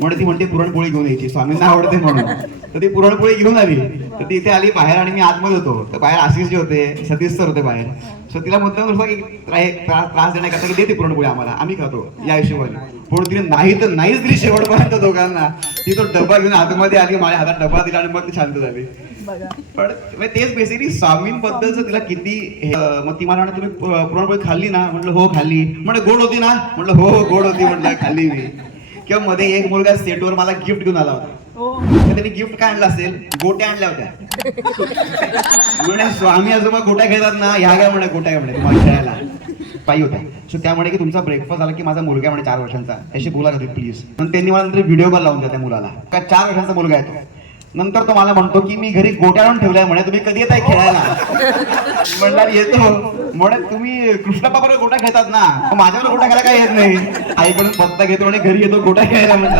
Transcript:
म्हणून ती म्हणते पुरणपोळी घेऊन यायची. स्वामींना आवडते म्हणून. तर ती पुरणपोळी घेऊन आली. तर ती इथे आली बाहेर आणि मी आतमध्ये होतो. तर बाहेर आशिष जे होते सतीश सर होते बाहेर. सो तिला मुद्दाम दुसरा की त्रा- त्रा- त्रास देण्याकरता की दे ती पुरणपोळी आम्हाला. आम्ही खातो या हिशोबाने. पण तिने नाही तर नाहीच दिली शेवटपर्यंत दोघांना. ती तो डबा घेऊन आतमध्ये आली माझ्या हातात डबा दिला आणि मग ती शांत झाली. पण म्हणजे तेच बेसिकली स्वामींबद्दलच तिला किती मग ती मला तुम्ही पुरणपोळी खाल्ली ना? म्हटलं हो खाल्ली. म्हणजे गोड होती ना? म्हटलं हो हो गोड होती. म्हटलं खाल्ली मी. किंवा मध्ये एक मुलगा सेटवर मला गिफ्ट घेऊन आला होता. तर त्यांनी गिफ्ट काय आणलं असेल? गोट्या आणल्या होत्या. म्हणे स्वामी आजोबा गोट्या खेळतात ना ह्या घ्या म्हणे गोट्या घ्या म्हणे तुम्हाला खेळायला. पायी होत्या. सो त्यामुळे की तुमचा ब्रेकफास्ट झाला की माझा मुलगा आहे म्हणे चार वर्षांचा. याशी बोला का प्लीज पण त्यांनी मला नंतर व्हिडिओ कॉल लावून दिला त्या मुलाला. का चार वर्षांचा मुलगा आहे तो. नंतर तो मला म्हणतो की मी घरी गोट्या आणून ठेवलाय म्हणे तुम्ही कधी येताय खेळायला? म्हणणार येतो. म्हणे तुम्ही कृष्णबाबा गोट्या खेळतात ना मग माझ्यावर गोट्या खेळायला काय येत नाही. आईकडून पत्ता घेतो आणि घरी येतो गोट्या खेळायला म्हणतात